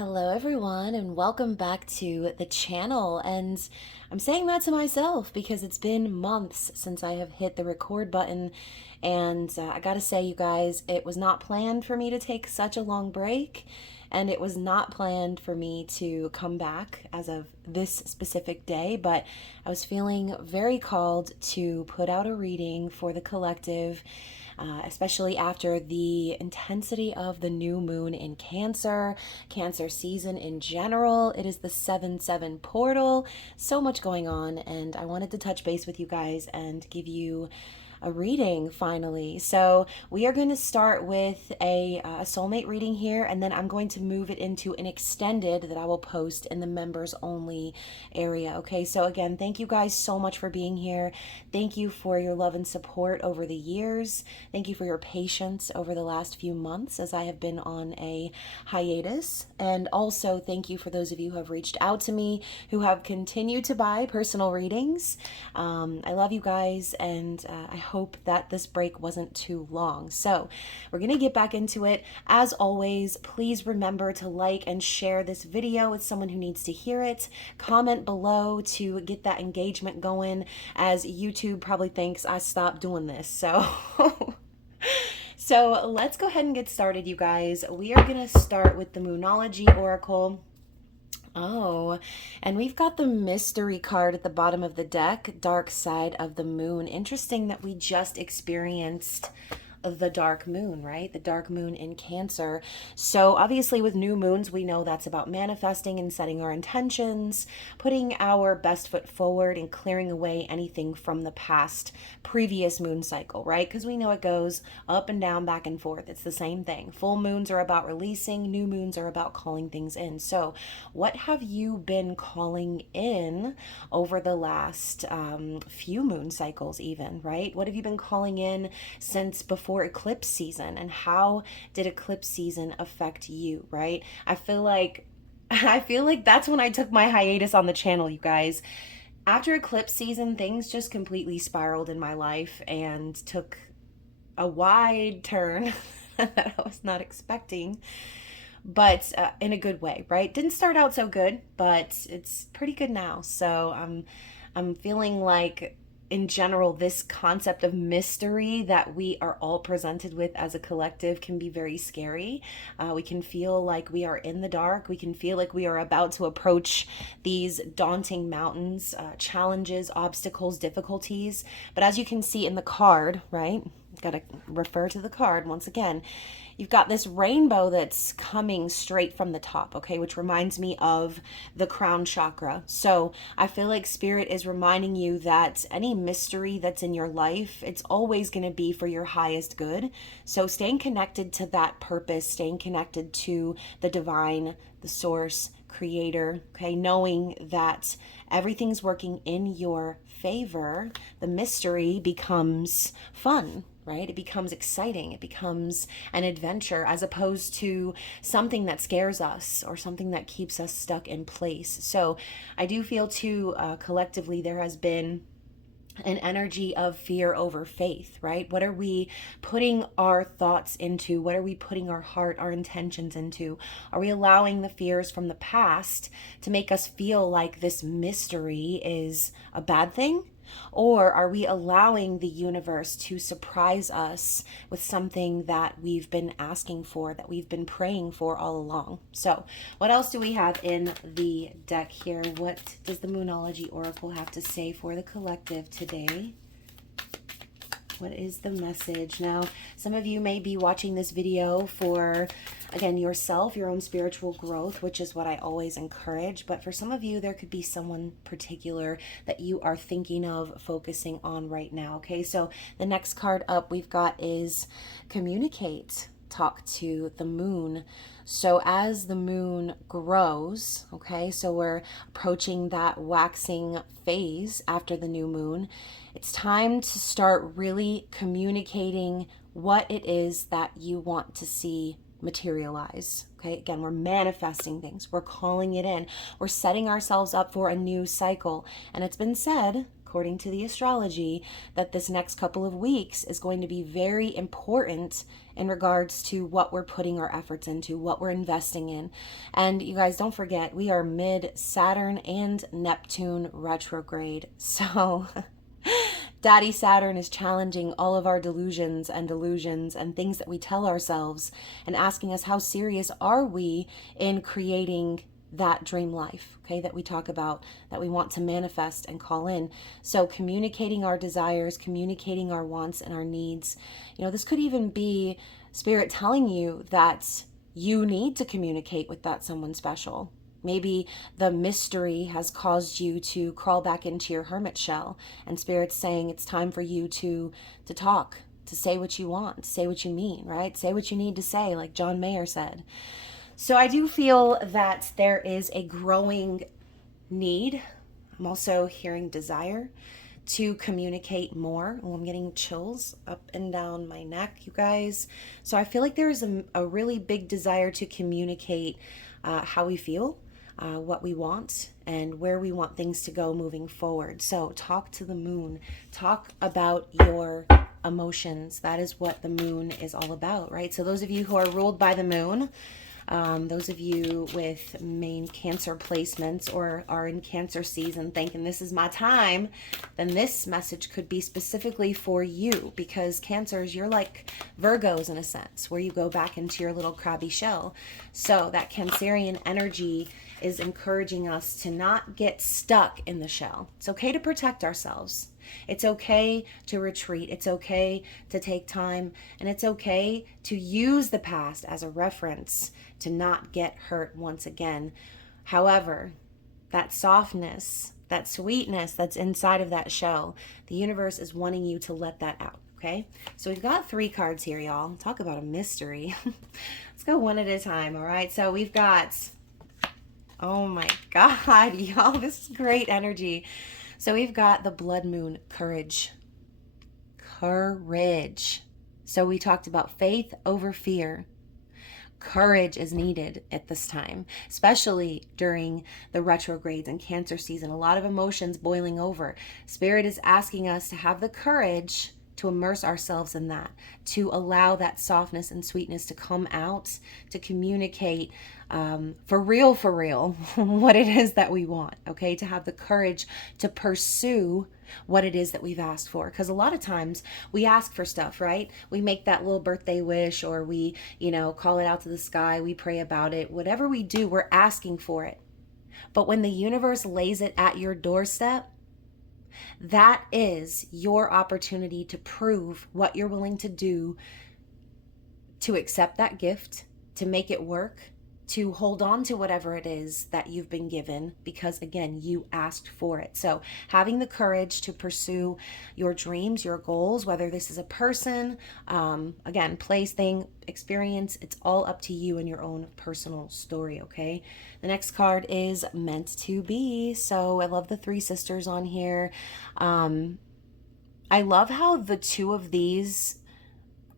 Hello, everyone, and welcome back to the channel. And I'm saying that to myself because it's been months since I have hit the record button. And I gotta say, you guys, it was not planned for me to take such a long break. And it was not planned for me to come back as of this specific day, but I was feeling very called to put out a reading for the collective, especially after the intensity of the new moon in Cancer season in general. It is the 7/7 portal. So much going on, and I wanted to touch base with you guys and give you a reading finally. So we are going to start with a soulmate reading here, and then I'm going to move it into an extended that I will post in the members only area. Okay, so again, thank you guys so much for being here. Thank you for your love and support over the years. Thank you for your patience over the last few months as I have been on a hiatus. And also thank you for those of you who have reached out to me, who have continued to buy personal readings. I love you guys, and I hope that this break wasn't too long. So we're going to get back into it. As always, please remember to like and share this video with someone who needs to hear it. Comment below to get that engagement going, as YouTube probably thinks I stopped doing this. So let's go ahead and get started, you guys. We are going to start with the Moonology Oracle. Oh, and we've got the mystery card at the bottom of the deck, Dark Side of the Moon. Interesting that we just experienced the dark moon, right? The dark moon in Cancer. So obviously with new moons, we know that's about manifesting and setting our intentions, putting our best foot forward and clearing away anything from the past previous moon cycle, right? Because we know it goes up and down, back and forth. It's the same thing. Full moons are about releasing, new moons are about calling things in. So what have you been calling in over the last few moon cycles even, right? What have you been calling in since before eclipse season, and how did eclipse season affect you, right? I feel like that's when I took my hiatus on the channel, you guys. After eclipse season, things just completely spiraled in my life and took a wide turn that I was not expecting, but in a good way, right? Didn't start out so good, but it's pretty good now. So I'm feeling like, in general, this concept of mystery that we are all presented with as a collective can be very scary. We can feel like we are in the dark. We can feel like we are about to approach these daunting mountains, challenges, obstacles, difficulties. But as you can see in the card, right? Got to refer to the card once again. You've got this rainbow that's coming straight from the top, okay, which reminds me of the crown chakra. So I feel like Spirit is reminding you that any mystery that's in your life, it's always going to be for your highest good. So staying connected to that purpose, staying connected to the divine, the source, creator, okay, knowing that everything's working in your favor, the mystery becomes fun, right? It becomes exciting. It becomes an adventure, as opposed to something that scares us or something that keeps us stuck in place. So I do feel too, collectively, there has been an energy of fear over faith, right? What are we putting our thoughts into? What are we putting our heart, our intentions into? Are we allowing the fears from the past to make us feel like this mystery is a bad thing? Or are we allowing the universe to surprise us with something that we've been asking for, that we've been praying for all along? So what else do we have in the deck here? What does the Moonology Oracle have to say for the collective today? What is the message? Now, some of you may be watching this video for, again, yourself, your own spiritual growth, which is what I always encourage. But for some of you, there could be someone particular that you are thinking of focusing on right now. Okay, so the next card up we've got is communicate. Talk to the moon. So as the moon grows, okay, so we're approaching that waxing phase after the new moon, it's time to start really communicating what it is that you want to see materialize. Okay, again, we're manifesting things, we're calling it in, we're setting ourselves up for a new cycle. And it's been said, according to the astrology, that this next couple of weeks is going to be very important in regards to what we're putting our efforts into, what we're investing in. And you guys, don't forget, we are mid Saturn and Neptune retrograde. So Daddy Saturn is challenging all of our delusions and things that we tell ourselves, and asking us, how serious are we in creating that dream life, okay, that we talk about, that we want to manifest and call in. So communicating our desires, communicating our wants and our needs. You know, this could even be Spirit telling you that you need to communicate with that someone special. Maybe the mystery has caused you to crawl back into your hermit shell, and Spirit's saying it's time for you to talk, to say what you want, to say what you mean, right? Say what you need to say, like John Mayer said. So I do feel that there is a growing need. I'm also hearing desire to communicate more. Oh, I'm getting chills up and down my neck, you guys. So I feel like there is a really big desire to communicate how we feel, what we want, and where we want things to go moving forward. So talk to the moon. Talk about your emotions. That is what the moon is all about, right? So those of you who are ruled by the moon, those of you with main Cancer placements or are in Cancer season thinking this is my time, then this message could be specifically for you, because Cancers, you're like Virgos in a sense, where you go back into your little crabby shell. So that Cancerian energy is encouraging us to not get stuck in the shell. It's okay to protect ourselves. It's okay to retreat. It's okay to take time, and it's okay to use the past as a reference to not get hurt once again. However, that softness, that sweetness that's inside of that shell, the universe is wanting you to let that out. Okay, so we've got 3 cards here, y'all. Talk about a mystery. Let's go one at a time. All right, so we've got, oh my God, y'all, this is great energy. So we've got the blood moon, courage. Courage. So we talked about faith over fear. Courage is needed at this time, especially during the retrogrades and Cancer season. A lot of emotions boiling over. Spirit is asking us to have the courage to immerse ourselves in that, to allow that softness and sweetness to come out, to communicate for real, what it is that we want, okay? To have the courage to pursue what it is that we've asked for. Because a lot of times we ask for stuff, right? We make that little birthday wish, or we, call it out to the sky, we pray about it. Whatever we do, we're asking for it. But when the universe lays it at your doorstep, that is your opportunity to prove what you're willing to do to accept that gift, to make it work, to hold on to whatever it is that you've been given, because again, you asked for it. So having the courage to pursue your dreams, your goals, whether this is a person, again, place, thing, experience, it's all up to you and your own personal story, okay? The next card is meant to be. So I love the 3 sisters on here. I love how the 2 of these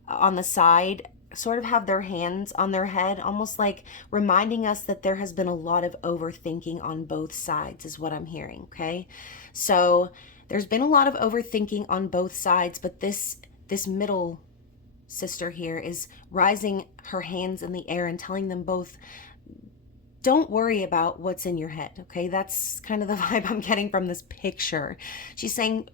on the side sort of have their hands on their head, almost like reminding us that there has been a lot of overthinking on both sides, is what I'm hearing, okay? So there's been a lot of overthinking on both sides, but this middle sister here is raising her hands in the air and telling them both, don't worry about what's in your head, okay? That's kind of the vibe I'm getting from this picture. She's saying,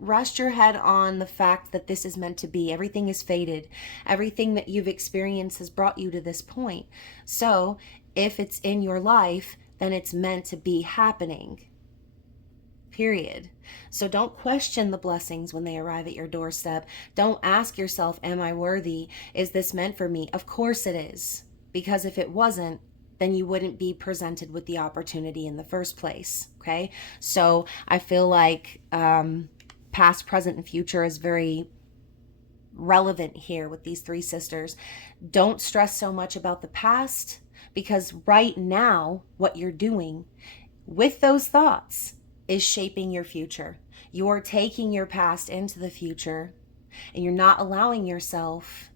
rest your head on the fact that this is meant to be. Everything is fated. Everything that you've experienced has brought you to this point. So if it's in your life, then it's meant to be happening. Period. So don't question the blessings when they arrive at your doorstep. Don't ask yourself, am I worthy? Is this meant for me? Of course it is. Because if it wasn't, then you wouldn't be presented with the opportunity in the first place. Okay? So I feel like past, present, and future is very relevant here with these 3 sisters. Don't stress so much about the past, because right now, what you're doing with those thoughts is shaping your future. You're taking your past into the future, and you're not allowing yourself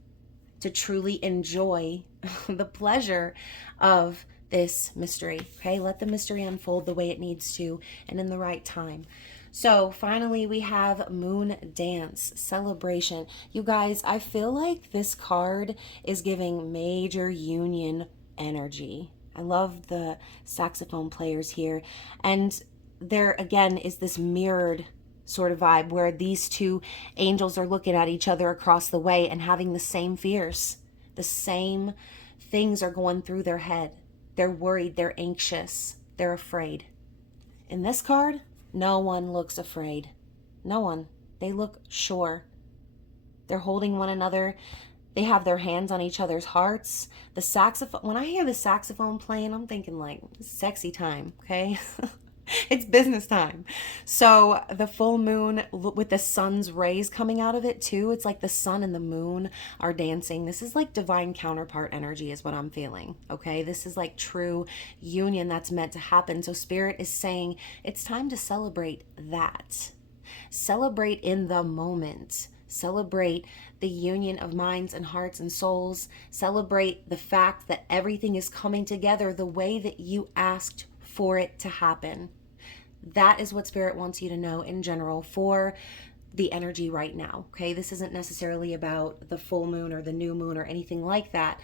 to truly enjoy the pleasure of this mystery. Okay, let the mystery unfold the way it needs to and in the right time. So finally, we have Moon Dance Celebration. You guys, I feel like this card is giving major union energy. I love the saxophone players here. And there again is this mirrored sort of vibe where these two angels are looking at each other across the way and having the same fears. The same things are going through their head. They're worried, they're anxious, they're afraid. In this card, no one looks afraid. No one. They look sure. They're holding one another. They have their hands on each other's hearts. The saxophone, when I hear the saxophone playing, I'm thinking like sexy time, okay? It's business time. So the full moon with the sun's rays coming out of it too. It's like the sun and the moon are dancing. This is like divine counterpart energy is what I'm feeling. Okay. This is like true union that's meant to happen. So spirit is saying it's time to celebrate that. Celebrate in the moment. Celebrate the union of minds and hearts and souls. Celebrate the fact that everything is coming together the way that you asked for it to happen. That is what spirit wants you to know in general for the energy right now. Okay. This isn't necessarily about the full moon or the new moon or anything like that.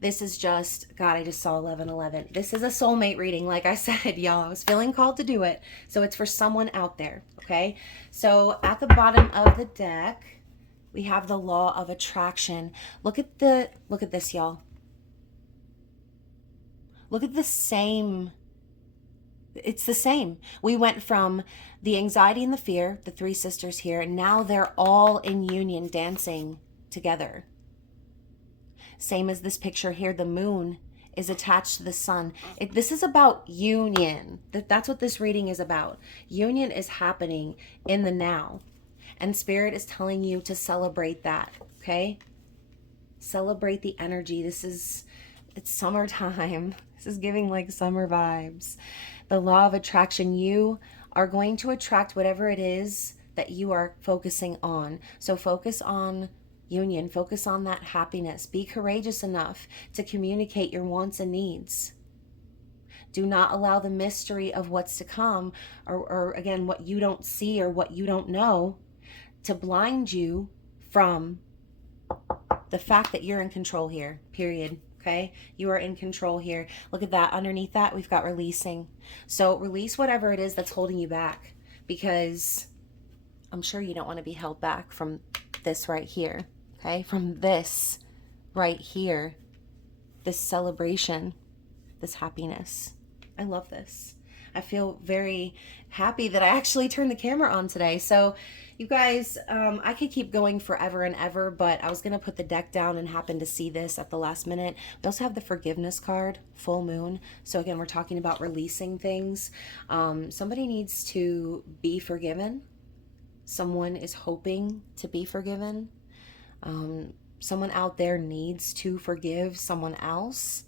This is just, God, I just saw 1111. This is a soulmate reading. Like I said, y'all, I was feeling called to do it. So it's for someone out there. Okay. So at the bottom of the deck, we have the law of attraction. Look at this, y'all. Look at the same. It's the same. We went from the anxiety and the fear, the three sisters here, and now they're all in union dancing together. Same as this picture here, the moon is attached to the sun. This is about union. That's what this reading is about. Union is happening in the now. And spirit is telling you to celebrate that, okay? Celebrate the energy. It's summertime. This is giving like summer vibes. The law of attraction, you are going to attract whatever it is that you are focusing on. So focus on union, focus on that happiness. Be courageous enough to communicate your wants and needs. Do not allow the mystery of what's to come, or again, what you don't see or what you don't know, to blind you from the fact that you're in control here, period. Okay, you are in control here. Look at that. Underneath that, we've got releasing. So release whatever it is that's holding you back, because I'm sure you don't want to be held back from this right here. Okay, from this right here, this celebration, this happiness. I love this. I feel very happy that I actually turned the camera on today. So you guys, I could keep going forever and ever, but I was going to put the deck down and happened to see this at the last minute. We also have the forgiveness card, full moon. So again, we're talking about releasing things. Somebody needs to be forgiven. Someone is hoping to be forgiven. Someone out there needs to forgive someone else,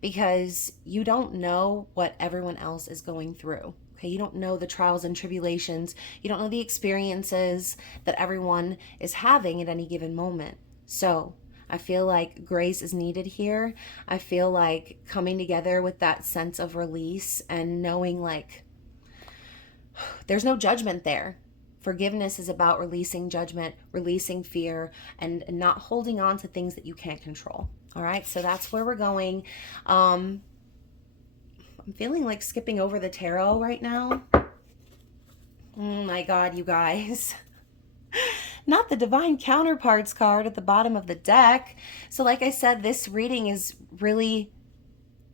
because you don't know what everyone else is going through. Okay, you don't know the trials and tribulations. You don't know the experiences that everyone is having at any given moment. So I feel like grace is needed here. I feel like coming together with that sense of release and knowing like there's no judgment there. Forgiveness is about releasing judgment, releasing fear, and not holding on to things that you can't control. All right, so that's where we're going. I'm feeling like skipping over the tarot right now. Oh my God, you guys. Not the divine counterparts card at the bottom of the deck. So like I said, this reading is really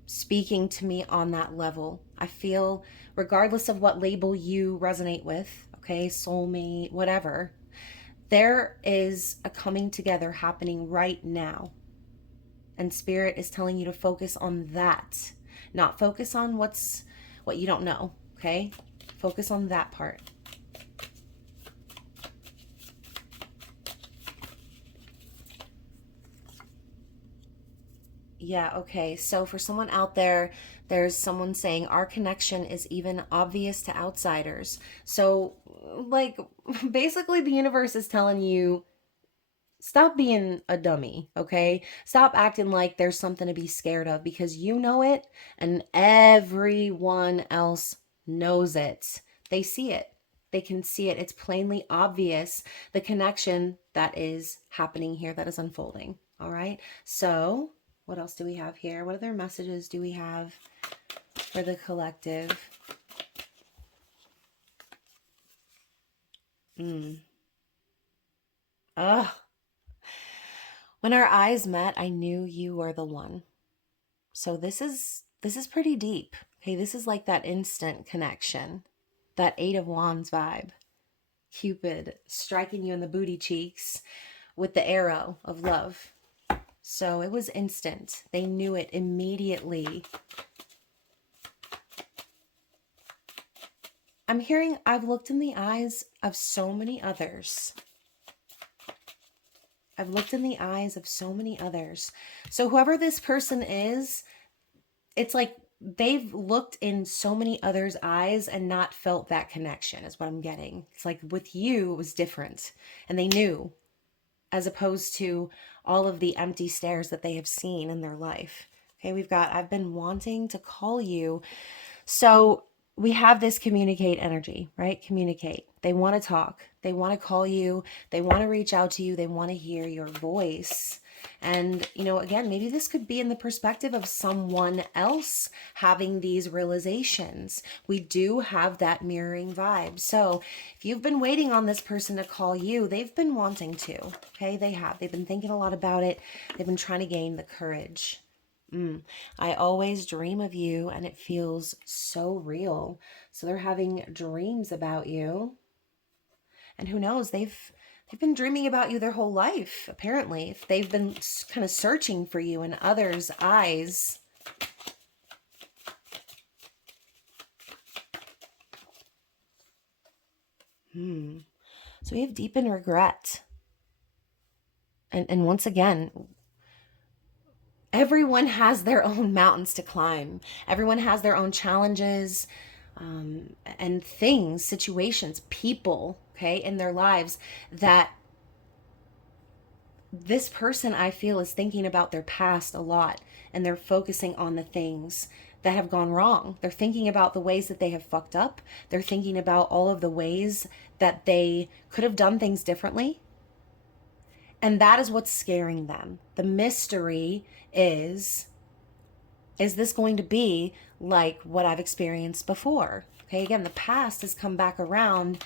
speaking to me on that level. I feel, regardless of what label you resonate with, okay, soulmate, whatever, there is a coming together happening right now. And spirit is telling you to focus on that, not focus on what you don't know, okay? Focus on that part. Yeah, okay. So for someone out there, there's someone saying our connection is even obvious to outsiders. So like basically the universe is telling you, stop being a dummy, okay? Stop acting like there's something to be scared of, because you know it and everyone else knows it. They see it. They can see it. It's plainly obvious, the connection that is happening here, that is unfolding. All right. So what else do we have here? What other messages do we have for the collective? Ugh. When our eyes met, I knew you were the one. So this is pretty deep. Okay, this is like that instant connection, that Eight of Wands vibe. Cupid striking you in the booty cheeks with the arrow of love. So it was instant. They knew it immediately. I'm hearing, I've looked in the eyes of so many others. I've looked in the eyes of so many others. So whoever this person is, it's like they've looked in so many others' eyes and not felt that connection, is what I'm getting. It's like with you, it was different. And they knew, as opposed to all of the empty stares that they have seen in their life. Okay, we've got, I've been wanting to call you. So we have this communicate energy, right? Communicate. They want to talk. They want to call you. They want to reach out to you. They want to hear your voice. And, you know, again, maybe this could be in the perspective of someone else having these realizations. We do have that mirroring vibe. So if you've been waiting on this person to call you, they've been wanting to. Okay, they have. They've been thinking a lot about it. They've been trying to gain the courage. I always dream of you, and it feels so real. So they're having dreams about you. And who knows, they've been dreaming about you their whole life, apparently. If they've been kind of searching for you in others' eyes. So we have deepened regret. And once again, everyone has their own mountains to climb. Everyone has their own challenges and things, situations, people, okay, in their lives that this person, I feel, is thinking about their past a lot, and they're focusing on the things that have gone wrong. They're thinking about the ways that they have fucked up. They're thinking about all of the ways that they could have done things differently. And that is what's scaring them. The mystery is this going to be like what I've experienced before? Okay, again, the past has come back around,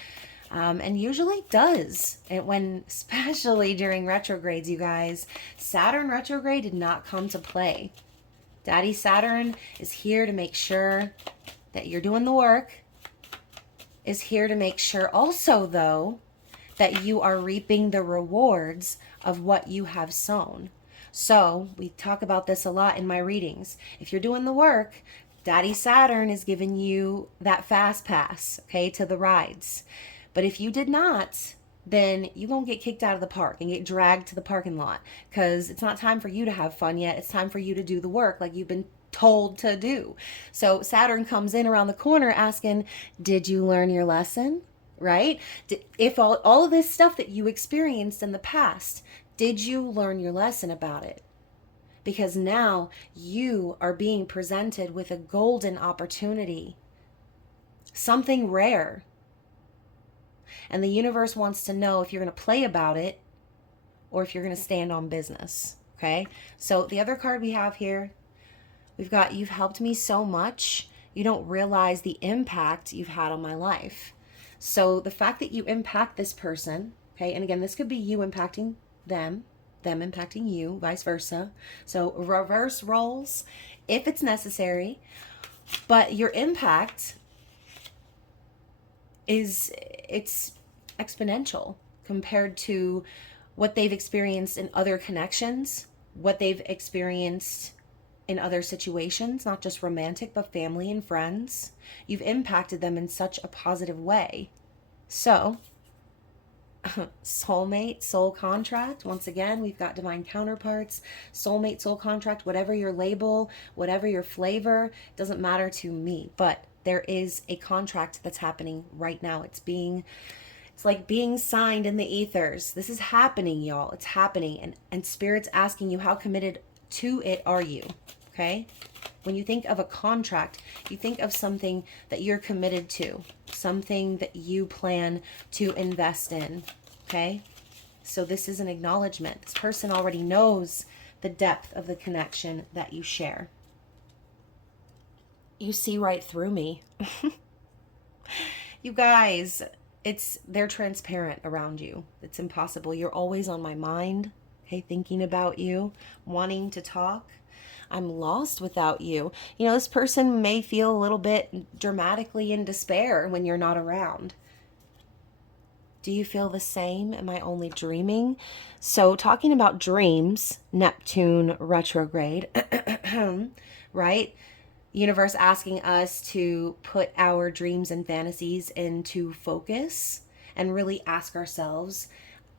and usually does. And when, especially during retrogrades, you guys, Saturn retrograde did not come to play. Daddy Saturn is here to make sure that you're doing the work, is here to make sure also, though, that you are reaping the rewards of what you have sown. So we talk about this a lot in my readings. If you're doing the work, Daddy Saturn is giving you that fast pass, okay, to the rides. But if you did not, then you're going to get kicked out of the park and get dragged to the parking lot, because it's not time for you to have fun yet. It's time for you to do the work like you've been told to do. So Saturn comes in around the corner asking, did you learn your lesson? Right? If all of this stuff that you experienced in the past, did you learn your lesson about it? Because now you are being presented with a golden opportunity, something rare. And the universe wants to know if you're going to play about it or if you're going to stand on business. Okay? So the other card we have here, we've got, you've helped me so much. You don't realize the impact you've had on my life. So the fact that you impact this person, okay, and again, this could be you impacting them impacting you, vice versa. So reverse roles if it's necessary, but your impact it's exponential compared to what they've experienced in other connections, what they've experienced in other situations, not just romantic, but family and friends. You've impacted them in such a positive way. So, soulmate, soul contract. Once again, we've got divine counterparts, soulmate, soul contract, whatever your label, whatever your flavor, doesn't matter to me. But there is a contract that's happening right now. It's like being signed in the ethers. This is happening, y'all. It's happening. And Spirit's asking you, how committed to it are you? Okay? When you think of a contract, you think of something that you're committed to, something that you plan to invest in, okay? So this is an acknowledgement. This person already knows the depth of the connection that you share. You see right through me. You guys, they're transparent around you. It's impossible. You're always on my mind, okay, thinking about you, wanting to talk. I'm lost without you. You know, this person may feel a little bit dramatically in despair when you're not around. Do you feel the same? Am I only dreaming? So, talking about dreams, Neptune retrograde, right? Universe asking us to put our dreams and fantasies into focus and really ask ourselves,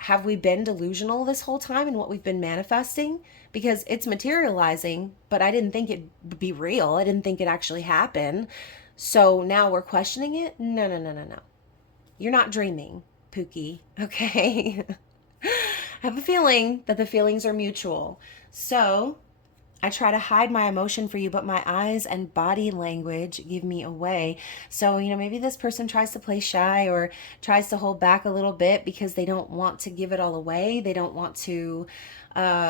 have we been delusional this whole time in what we've been manifesting? Because it's materializing, but I didn't think it'd be real. I didn't think it actually happened. So now we're questioning it? No, no, no, no, no. You're not dreaming, Pookie, okay? I have a feeling that the feelings are mutual. So I try to hide my emotion for you, but my eyes and body language give me away. So, you know, maybe this person tries to play shy or tries to hold back a little bit because they don't want to give it all away. They don't want to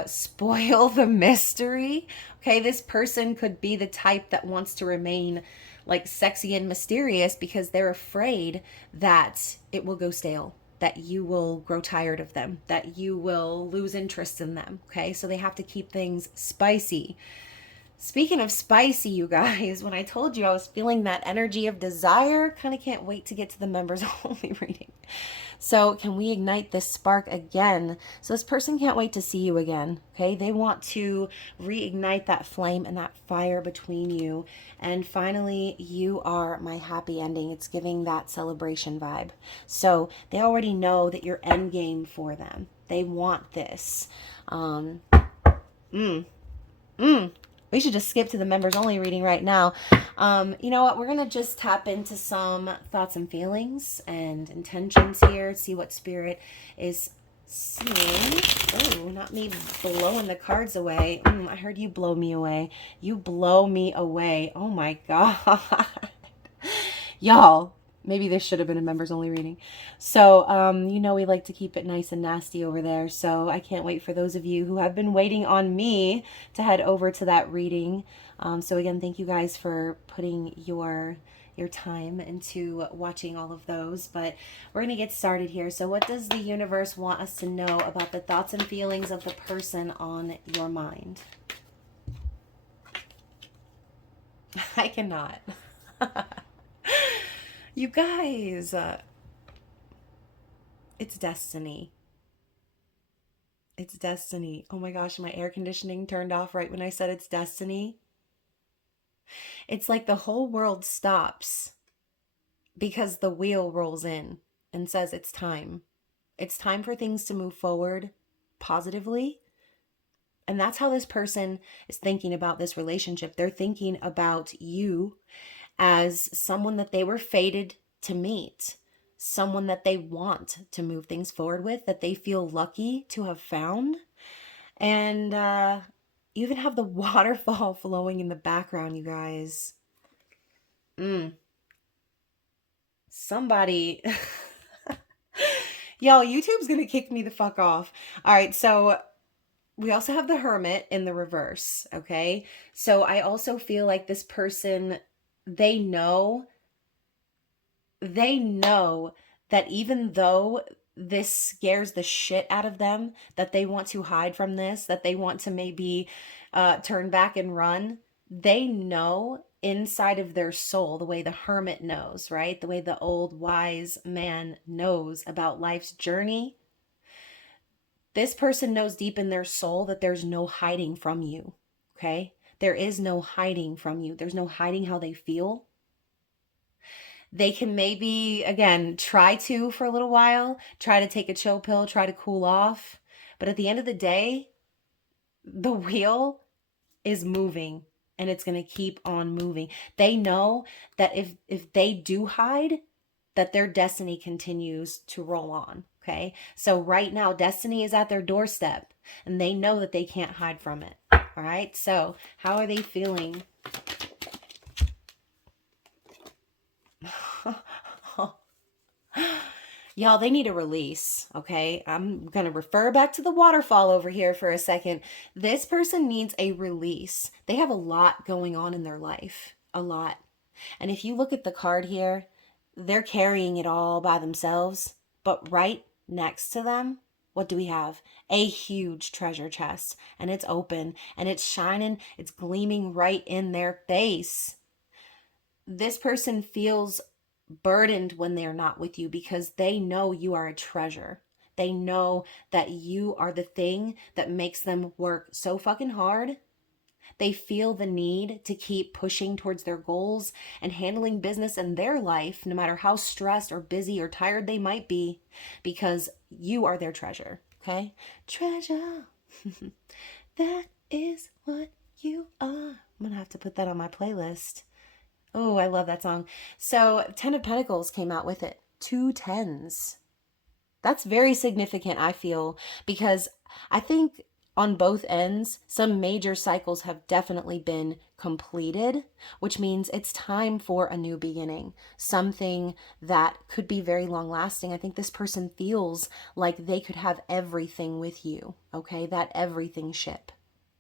spoil the mystery. Okay, this person could be the type that wants to remain like sexy and mysterious because they're afraid that it will go stale, that you will grow tired of them, that you will lose interest in them. Okay, so they have to keep things spicy. Speaking of spicy, you guys, when I told you I was feeling that energy of desire, kind of can't wait to get to the members only reading. So can we ignite this spark again? So this person can't wait to see you again, okay? They want to reignite that flame and that fire between you. And finally, you are my happy ending. It's giving that celebration vibe. So they already know that you're end game for them. They want this. We should just skip to the members only reading right now. You know what? We're going to just tap into some thoughts and feelings and intentions here. See what spirit is seeing. Oh, not me blowing the cards away. I heard you blow me away. You blow me away. Oh my God. Y'all. Maybe this should have been a members only reading. So, you know, we like to keep it nice and nasty over there. So I can't wait for those of you who have been waiting on me to head over to that reading. So again, thank you guys for putting your time into watching all of those. But we're going to get started here. So what does the universe want us to know about the thoughts and feelings of the person on your mind? I cannot. You guys, it's destiny. It's destiny. Oh my gosh, my air conditioning turned off right when I said it's destiny. It's like the whole world stops because the wheel rolls in and says it's time. It's time for things to move forward positively. And that's how this person is thinking about this relationship. They're thinking about you as someone that they were fated to meet, someone that they want to move things forward with, that they feel lucky to have found. And you even have the waterfall flowing in the background, you guys. Somebody... Y'all, YouTube's gonna kick me the fuck off. All right, so we also have the Hermit in the reverse, okay? So I also feel like this person, they know that even though this scares the shit out of them, that they want to hide from this, that they want to maybe turn back and run, they know inside of their soul, the way the hermit knows, right? The way the old wise man knows about life's journey. This person knows deep in their soul that there's no hiding from you, okay? There is no hiding from you. There's no hiding how they feel. They can maybe, again, try to for a little while, try to take a chill pill, try to cool off. But at the end of the day, the wheel is moving and it's going to keep on moving. They know that if they do hide, that their destiny continues to roll on. Okay. So right now, destiny is at their doorstep and they know that they can't hide from it. All right. So how are they feeling Y'all, they need a release, okay? I'm going to refer back to the waterfall over here for a second. This person needs a release. They have a lot going on in their life, a lot. And if you look at the card here, they're carrying it all by themselves. But right next to them, what do we have? A huge treasure chest. And it's open and it's shining. It's gleaming right in their face. This person feels burdened when they're not with you because they know you are a treasure. They know that you are the thing that makes them work so fucking hard. They feel the need to keep pushing towards their goals and handling business in their life, no matter how stressed or busy or tired they might be, because you are their treasure. Okay? Treasure. That is what you are. I'm going to have to put that on my playlist. Oh, I love that song. So 10 of Pentacles came out with it. 2 tens. That's very significant, I feel, because I think on both ends, some major cycles have definitely been completed, which means it's time for a new beginning. Something that could be very long lasting. I think this person feels like they could have everything with you, okay? That everything ship.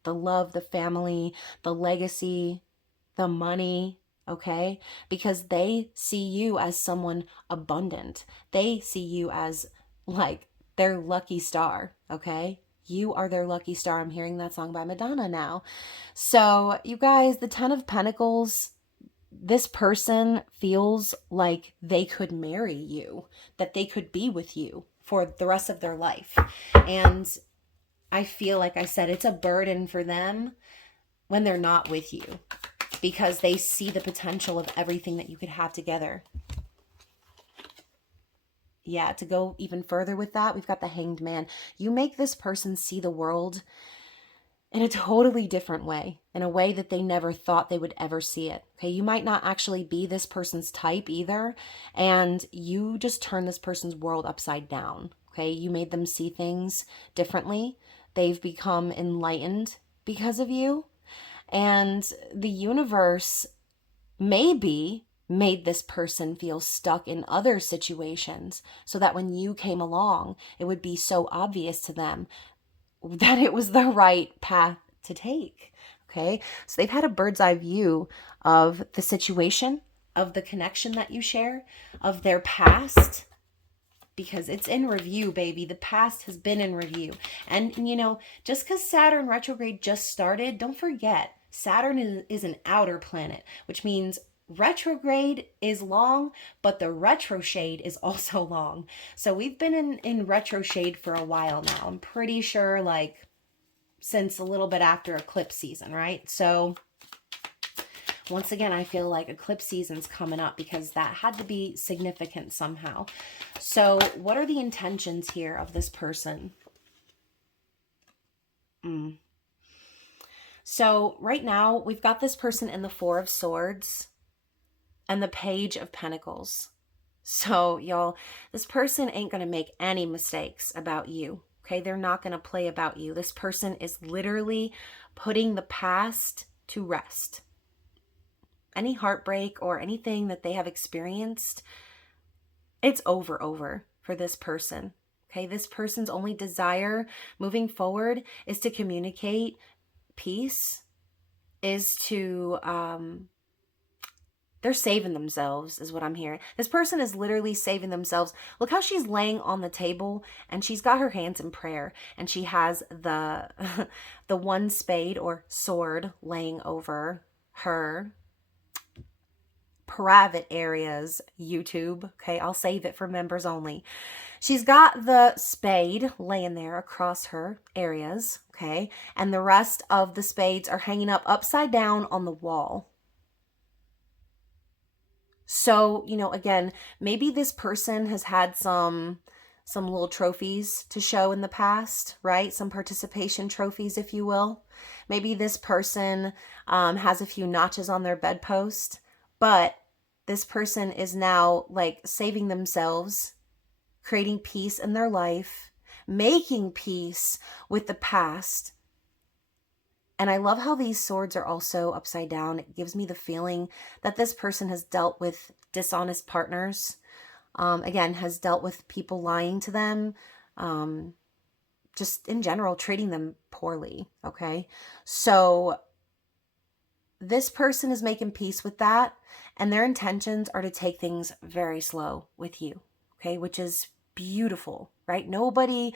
The love, the family, the legacy, the money, okay? Because they see you as someone abundant. They see you as like their lucky star, okay? You are their lucky star. I'm hearing that song by Madonna now. So, you guys, the 10 of Pentacles, this person feels like they could marry you, that they could be with you for the rest of their life. And I feel like I said, it's a burden for them when they're not with you, because they see the potential of everything that you could have together. Yeah, to go even further with that, we've got the Hanged Man. You make this person see the world in a totally different way, in a way that they never thought they would ever see it. Okay, you might not actually be this person's type either, and you just turn this person's world upside down. Okay, you made them see things differently. They've become enlightened because of you. And the universe maybe made this person feel stuck in other situations so that when you came along, it would be so obvious to them that it was the right path to take. Okay, so they've had a bird's eye view of the situation, of the connection that you share, of their past, because it's in review, baby. The past has been in review. And, you know, just because Saturn retrograde just started, don't forget, Saturn is an outer planet, which means retrograde is long, but the retrograde is also long. So we've been in retrograde for a while now. I'm pretty sure, like, since a little bit after eclipse season, right? So once again, I feel like eclipse season's coming up because that had to be significant somehow. So what are the intentions here of this person? So right now, we've got this person in the Four of Swords and the Page of Pentacles. So, y'all, this person ain't going to make any mistakes about you. Okay, they're not going to play about you. This person is literally putting the past to rest. Any heartbreak or anything that they have experienced, it's over for this person. Okay, this person's only desire moving forward is to communicate peace, is to, they're saving themselves is what I'm hearing. This person is literally saving themselves. Look how she's laying on the table and she's got her hands in prayer and she has the the one spade or sword laying over her private areas, YouTube. Okay, I'll save it for members only. She's got the spade laying there across her areas, okay? And the rest of the spades are hanging up upside down on the wall. So, you know, again, maybe this person has had some little trophies to show in the past, right? Some participation trophies, if you will. Maybe this person has a few notches on their bedpost, but this person is now like saving themselves, creating peace in their life, making peace with the past. And I love how these swords are also upside down. It gives me the feeling that this person has dealt with dishonest partners, Again, has dealt with people lying to them, just in general, treating them poorly. Okay. So this person is making peace with that, and their intentions are to take things very slow with you. Okay. Which is beautiful, right? Nobody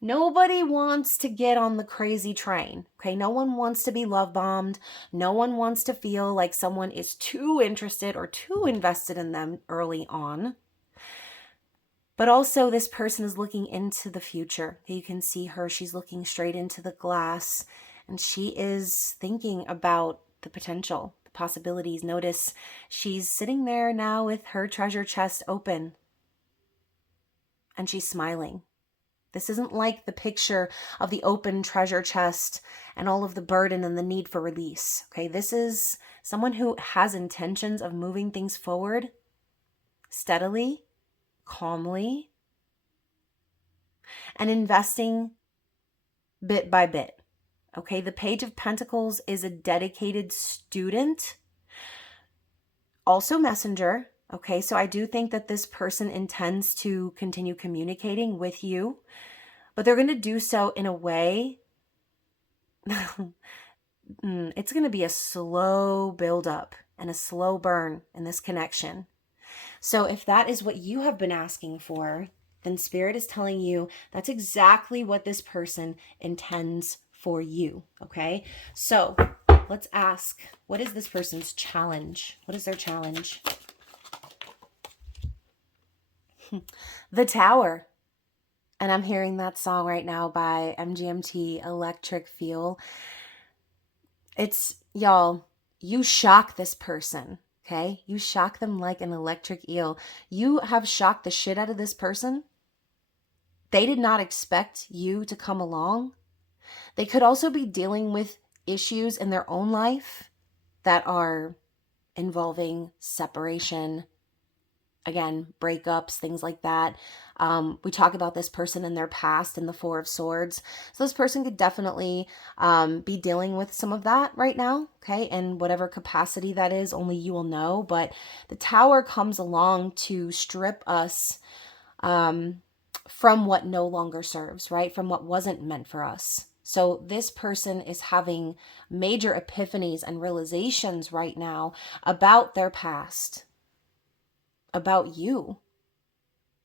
wants to get on the crazy train. Okay. No one wants to be love bombed. No one wants to feel like someone is too interested or too invested in them early on. But also, this person is looking into the future. You can see her. She's looking straight into the glass, and she is thinking about the potential, the possibilities. Notice she's sitting there now with her treasure chest open, and she's smiling. This isn't like the picture of the open treasure chest and all of the burden and the need for release. Okay, this is someone who has intentions of moving things forward steadily, calmly, and investing bit by bit. Okay, the Page of Pentacles is a dedicated student, also messenger. Okay, so I do think that this person intends to continue communicating with you, but they're going to do so in a way it's going to be a slow build up and a slow burn in this connection. So if that is what you have been asking for, then Spirit is telling you that's exactly what this person intends for you. Okay. So let's ask, what is this person's challenge? What is their challenge? The Tower. And I'm hearing that song right now by MGMT, Electric Feel. It's, y'all, you shock this person, okay? You shock them like an electric eel. You have shocked the shit out of this person. They did not expect you to come along. They could also be dealing with issues in their own life that are involving separation, again, breakups, things like that. We talk about this person in their past in the Four of Swords. So this person could definitely be dealing with some of that right now, okay? And whatever capacity that is, only you will know. But the Tower comes along to strip us from what no longer serves, right? From what wasn't meant for us. So this person is having major epiphanies and realizations right now about their past, about you,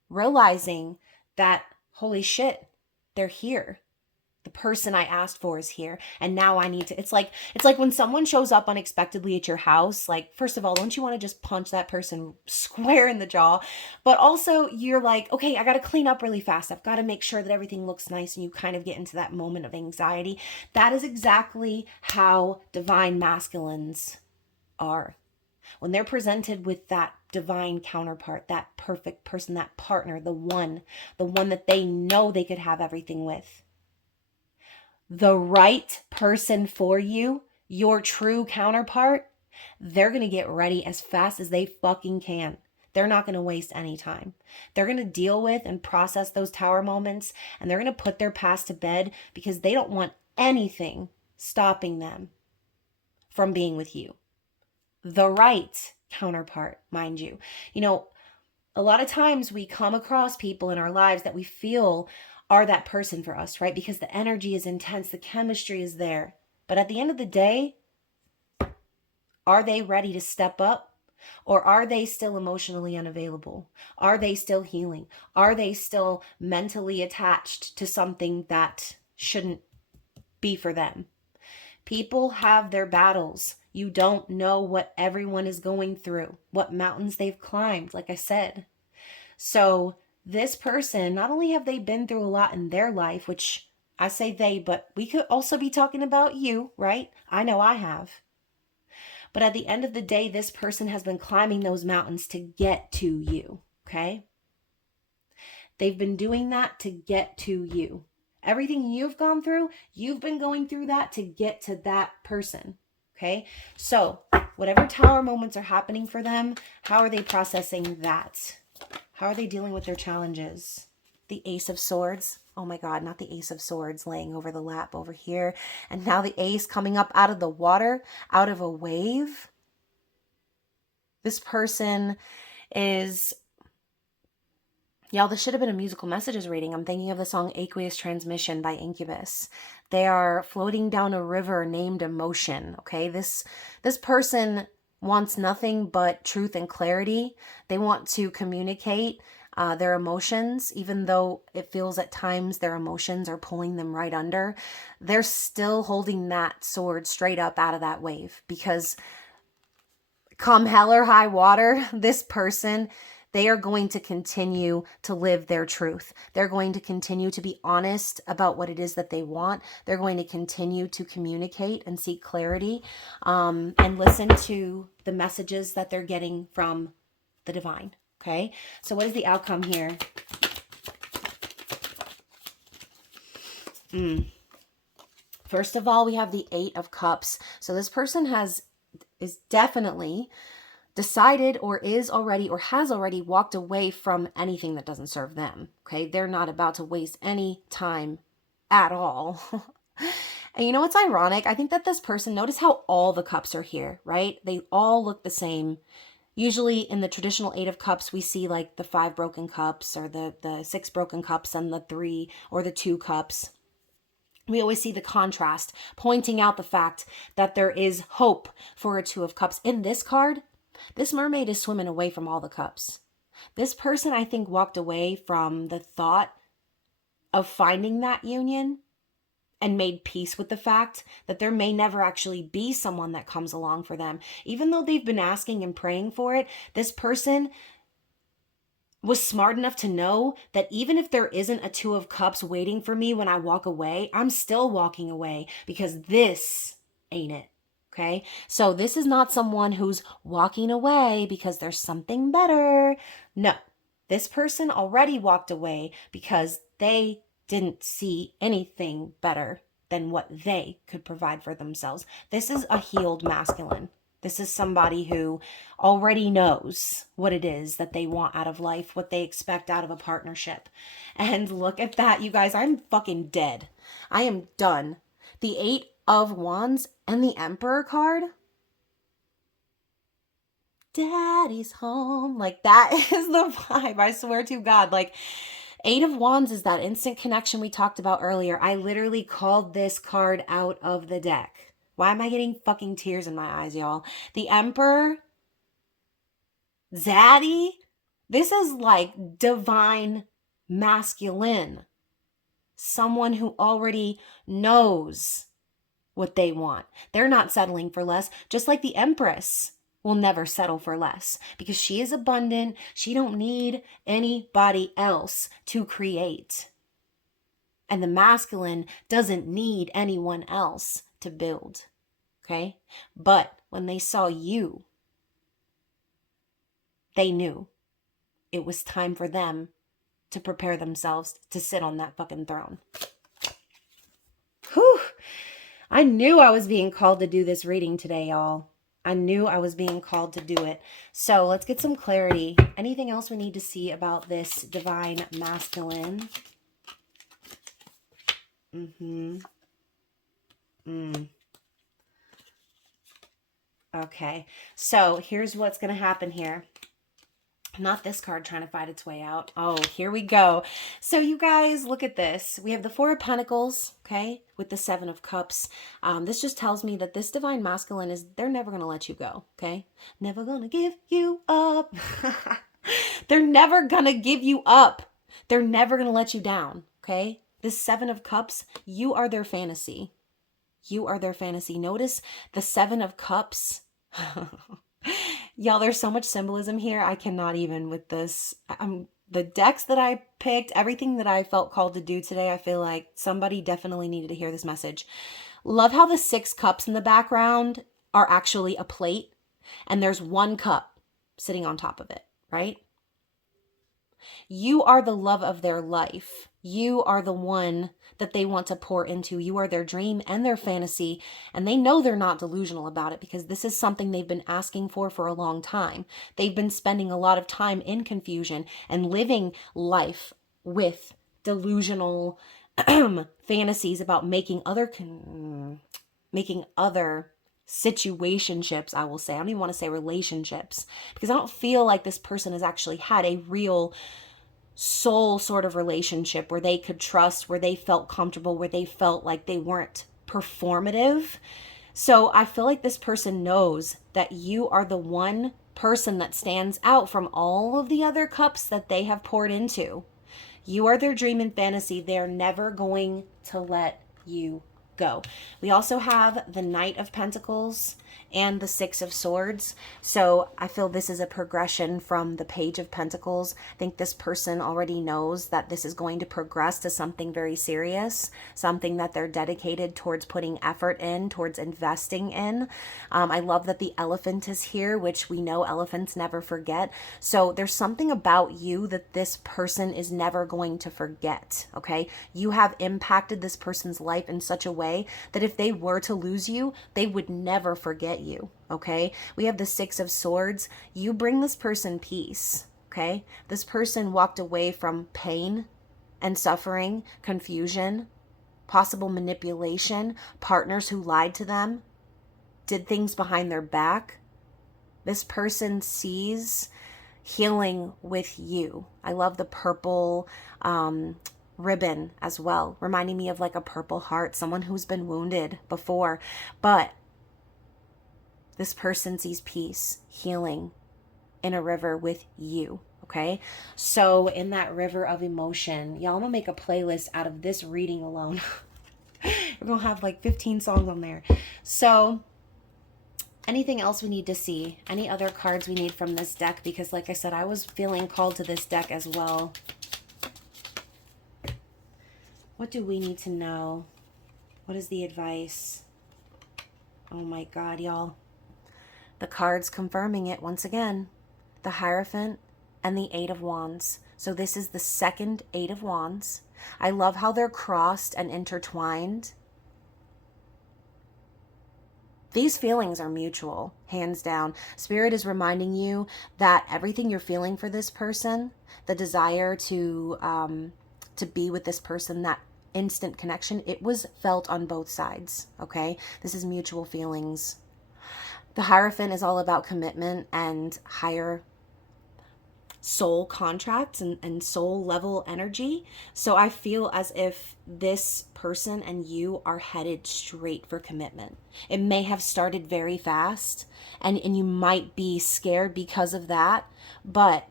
realizing that, holy shit, they're here. The person I asked for is here, and now I need to, it's like when someone shows up unexpectedly at your house, like, first of all, don't you want to just punch that person square in the jaw? But also you're like, okay, I got to clean up really fast. I've got to make sure that everything looks nice, and you kind of get into that moment of anxiety. That is exactly how divine masculines are. When they're presented with that divine counterpart, that perfect person, that partner, the one that they know they could have everything with, the right person for you, your true counterpart, they're going to get ready as fast as they fucking can. They're not going to waste any time. They're going to deal with and process those Tower moments, and they're going to put their past to bed because they don't want anything stopping them from being with you. The right counterpart, mind you. You know, a lot of times we come across people in our lives that we feel are that person for us, right? Because the energy is intense, the chemistry is there. But at the end of the day, are they ready to step up? Or are they still emotionally unavailable? Are they still healing? Are they still mentally attached to something that shouldn't be for them? People have their battles. You don't know what everyone is going through, what mountains they've climbed, like I said. So this person, not only have they been through a lot in their life, which I say they, but we could also be talking about you, right? I know I have. But at the end of the day, this person has been climbing those mountains to get to you, okay? They've been doing that to get to you. Everything you've gone through, you've been going through that to get to that person, okay? So whatever Tower moments are happening for them, how are they processing that? How are they dealing with their challenges? The Ace of Swords. Oh my God, not the Ace of Swords laying over the lap over here. And now the Ace coming up out of the water, out of a wave. This person is Y'all, this should have been a musical messages reading. I'm thinking of the song Aqueous Transmission by Incubus. They are floating down a river named Emotion, okay? This person wants nothing but truth and clarity. They want to communicate their emotions, even though it feels at times their emotions are pulling them right under. They're still holding that sword straight up out of that wave, because come hell or high water, this person, they are going to continue to live their truth. They're going to continue to be honest about what it is that they want. They're going to continue to communicate and seek clarity, and listen to the messages that they're getting from the divine. Okay, so what is the outcome here? First of all, we have the Eight of Cups. So this person is definitely decided, or is already, or has already walked away from anything that doesn't serve them. Okay, they're not about to waste any time at all. And you know what's ironic? I think that this person, notice how all the cups are here, right? They all look the same. Usually in the traditional Eight of Cups, we see like the 5 broken cups, or the 6 broken cups, and the 3 or the 2 cups. We always see the contrast, pointing out the fact that there is hope for a 2 of Cups. In this card, this mermaid is swimming away from all the cups. This person, I think, walked away from the thought of finding that union and made peace with the fact that there may never actually be someone that comes along for them. Even though they've been asking and praying for it, this person was smart enough to know that even if there isn't a 2 of Cups waiting for me when I walk away, I'm still walking away, because this ain't it. Okay, so this is not someone who's walking away because there's something better. No, this person already walked away because they didn't see anything better than what they could provide for themselves. This is a healed masculine. This is somebody who already knows what it is that they want out of life, what they expect out of a partnership. And look at that, you guys. I'm fucking dead. I am done. The 8 of Wands and the Emperor card. Daddy's home. Like, that is the vibe. I swear to God. Like, 8 of Wands is that instant connection we talked about earlier. I literally called this card out of the deck. Why am I getting fucking tears in my eyes, y'all? The Emperor, Zaddy, this is like divine masculine. Someone who already knows what they want. They're not settling for less, just like the Empress will never settle for less, because she is abundant. She don't need anybody else to create. And the masculine doesn't need anyone else to build. Okay? But when they saw you, they knew it was time for them to prepare themselves to sit on that fucking throne. Whew. I knew I was being called to do this reading today, y'all. I knew I was being called to do it. So let's get some clarity. Anything else we need to see about this divine masculine? Okay, so here's what's going to happen here. Not this card trying to fight its way out. Oh, here we go. So you guys, look at this. We have the 4 of Pentacles, okay, with the 7 of Cups. This just tells me that this divine masculine they're never going to let you go, okay? Never going to give you up. They're never going to give you up. They're never going to let you down, okay? This 7 of Cups, you are their fantasy. You are their fantasy. Notice the 7 of Cups. Y'all, there's so much symbolism here. I cannot even with this. The decks that I picked, everything that I felt called to do today, I feel like somebody definitely needed to hear this message. Love how the 6 cups in the background are actually a plate, and there's 1 cup sitting on top of it, right? You are the love of their life. You are the one that they want to pour into. You are their dream and their fantasy, and they know they're not delusional about it, because this is something they've been asking for a long time. They've been spending a lot of time in confusion and living life with delusional fantasies about making other situationships, I will say. I don't even want to say relationships, because I don't feel like this person has actually had a real soul sort of relationship where they could trust, where they felt comfortable, where they felt like they weren't performative. So I feel like this person knows that you are the one person that stands out from all of the other cups that they have poured into. You are their dream and fantasy. They're never going to let you go. We also have the Knight of Pentacles and the Six of Swords. So I feel this is a progression from the Page of Pentacles. I think this person already knows that this is going to progress to something very serious, something that they're dedicated towards putting effort in, towards investing in. I love that the elephant is here, which we know elephants never forget. So there's something about you that this person is never going to forget, okay? You have impacted this person's life in such a way that if they were to lose you, they would never forget you, okay? We have the Six of Swords. You bring this person peace, okay? This person walked away from pain and suffering, confusion, possible manipulation, partners who lied to them, did things behind their back. This person sees healing with you. I love the purple ribbon as well, reminding me of like a purple heart, someone who's been wounded before. But this person sees peace, healing in a river with you. Okay, so in that river of emotion, y'all, I'm gonna make a playlist out of this reading alone. We're gonna have like 15 songs on there. So anything else we need to see? Any other cards we need from this deck? Because like I said, I was feeling called to this deck as well. What do we need to know? What is the advice? Oh my God, y'all. The cards confirming it once again. The Hierophant and the Eight of Wands. So this is the second Eight of Wands. I love how they're crossed and intertwined. These feelings are mutual, hands down. Spirit is reminding you that everything you're feeling for this person, the desire to be with this person, that instant connection, it was felt on both sides, okay? This is mutual feelings. The Hierophant is all about commitment and higher soul contracts and soul level energy. So I feel as if this person and you are headed straight for commitment. It may have started very fast and you might be scared because of that, but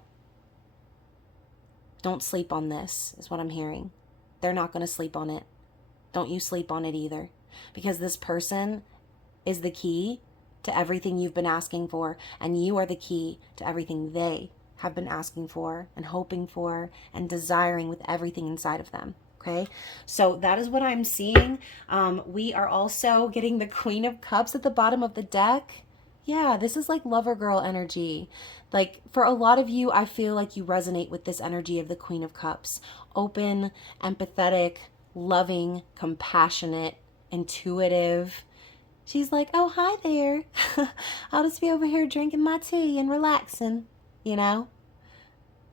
don't sleep on this, is what I'm hearing. They're not going to sleep on it. Don't you sleep on it either, because this person is the key to everything you've been asking for, and you are the key to everything they have been asking for and hoping for and desiring with everything inside of them. Okay, so that is what I'm seeing. We are also getting the Queen of Cups at the bottom of the deck. Yeah, this is like lover girl energy. Like for a lot of you, I feel like you resonate with this energy of the Queen of Cups. Open, empathetic, loving, compassionate, intuitive. She's like, oh, hi there. I'll just be over here drinking my tea and relaxing, you know?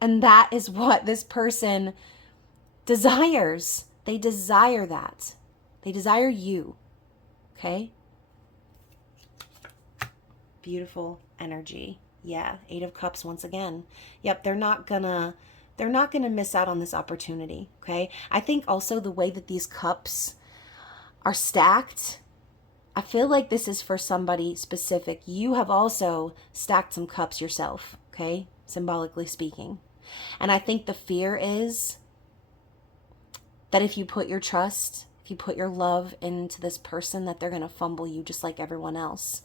And that is what this person desires. They desire that. They desire you. Okay? Beautiful energy. Yeah, Eight of Cups once again. Yep, they're not gonna miss out on this opportunity, okay? I think also the way that these cups are stacked, I feel like this is for somebody specific. You have also stacked some cups yourself, okay? Symbolically speaking. And I think the fear is that if you put your trust, if you put your love into this person, that they're going to fumble you just like everyone else.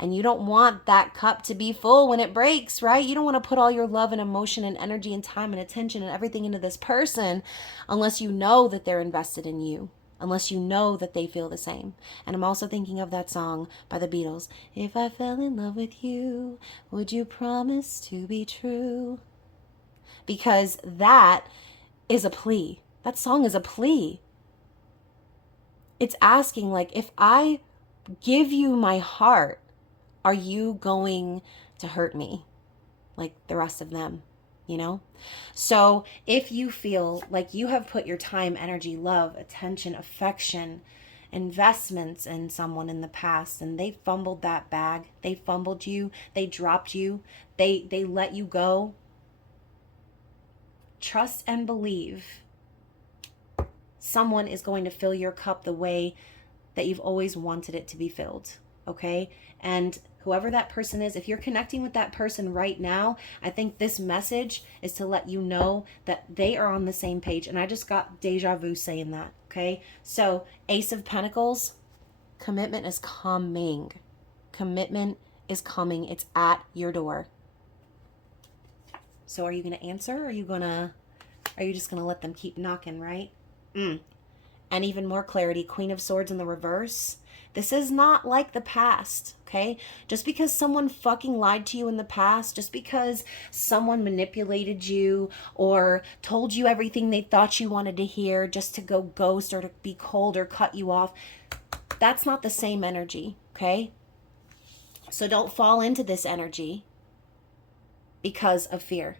And you don't want that cup to be full when it breaks, right? You don't want to put all your love and emotion and energy and time and attention and everything into this person unless you know that they're invested in you, unless you know that they feel the same. And I'm also thinking of that song by the Beatles. If I fell in love with you, would you promise to be true? Because that is a plea. That song is a plea. It's asking, like, if I give you my heart, are you going to hurt me like the rest of them, you know? So if you feel like you have put your time, energy, love, attention, affection, investments in someone in the past and they fumbled that bag, they fumbled you, they dropped you, they let you go, trust and believe someone is going to fill your cup the way that you've always wanted it to be filled, okay? And whoever that person is, if you're connecting with that person right now, I think this message is to let you know that they are on the same page. And I just got deja vu saying that, okay? So Ace of Pentacles, commitment is coming. Commitment is coming. It's at your door. So are you going to answer? Or are you just going to let them keep knocking, right? And even more clarity, Queen of Swords in the reverse. This is not like the past, okay? Just because someone fucking lied to you in the past, just because someone manipulated you or told you everything they thought you wanted to hear just to go ghost or to be cold or cut you off, that's not the same energy, okay? So don't fall into this energy because of fear.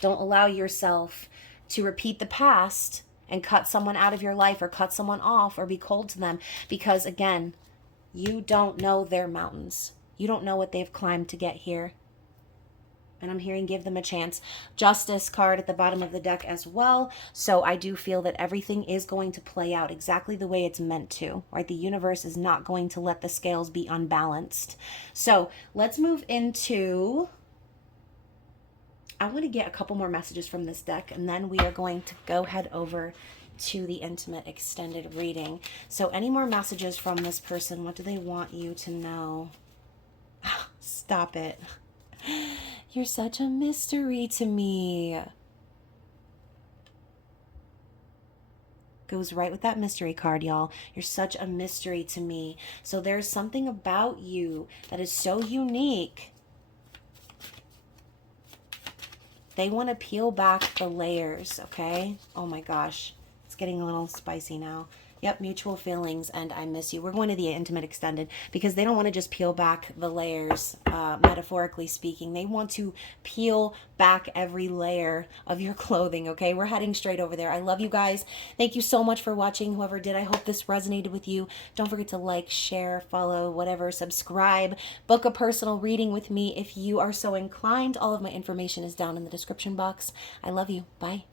Don't allow yourself to repeat the past and cut someone out of your life or cut someone off or be cold to them because, again, you don't know their mountains. You don't know what they've climbed to get here. And I'm hearing give them a chance. Justice card at the bottom of the deck as well. So I do feel that everything is going to play out exactly the way it's meant to, right? The universe is not going to let the scales be unbalanced. So let's move into... I want to get a couple more messages from this deck, and then we are going to go head over to the intimate extended reading. So any more messages from this person? What do they want you to know? Stop it. You're such a mystery to me. Goes right with that mystery card, y'all. You're such a mystery to me. So there's something about you that is so unique. They want to peel back the layers, okay? Oh my gosh. It's getting a little spicy now. Yep, mutual feelings and I miss you. We're going to the intimate extended because they don't want to just peel back the layers, metaphorically speaking. They want to peel back every layer of your clothing, okay? We're heading straight over there. I love you guys. Thank you so much for watching, whoever did. I hope this resonated with you. Don't forget to like, share, follow, whatever, subscribe. Book a personal reading with me if you are so inclined. All of my information is down in the description box. I love you. Bye.